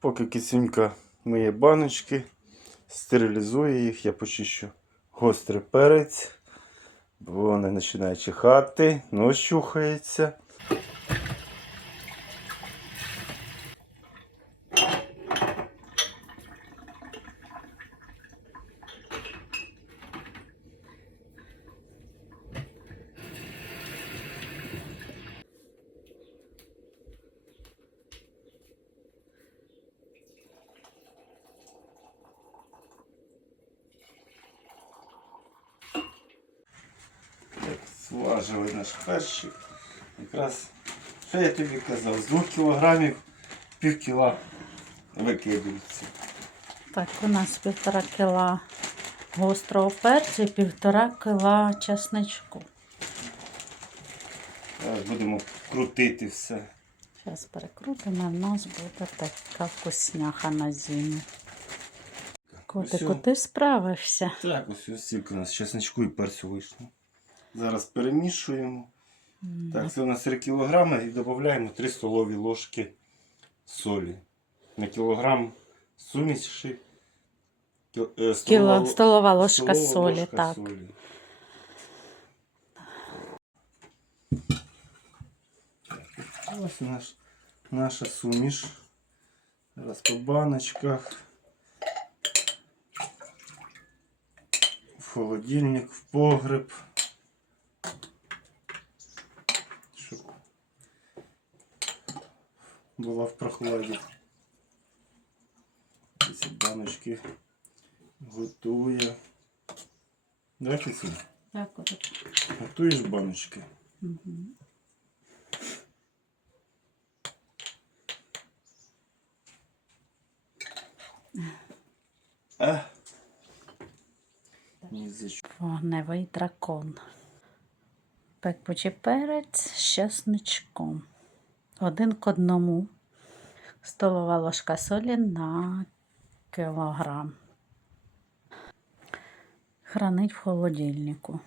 Поки кисюнька миє баночки, стерилізує їх, я почищу гострий перець, бо вони починають чихати, нос чухається. Так, зважили наш перчик. Якраз, що я тобі казав, з 2 кілограмів пів кіла викидується. Так, у нас півтора кіла гострого перцю і півтора кіла чесничку. Зараз будемо крутити все. Зараз перекрутимо, в нас буде така вкусняха на зиму. Котику, ти справишся. Так, ось ось стільки у нас чесничку і перцю вийшло. Зараз перемішуємо. Так, це у нас 3 кг і додаємо 3 столові ложки солі. На кілограм суміші. е, Кіло, столова- столова ложка столова солі, ложка так. солі. Ось наш, наша суміш. Зараз по баночках. В холодильник, в погреб. Була в прохладі. Ці баночки готує. Да, Кицю? Так. Готуєш баночки? А. Що. Вогневий дракон. Пекучий перець з чесничком. Один к одному. Столова ложка солі на кілограм. Хранить в холодильнику.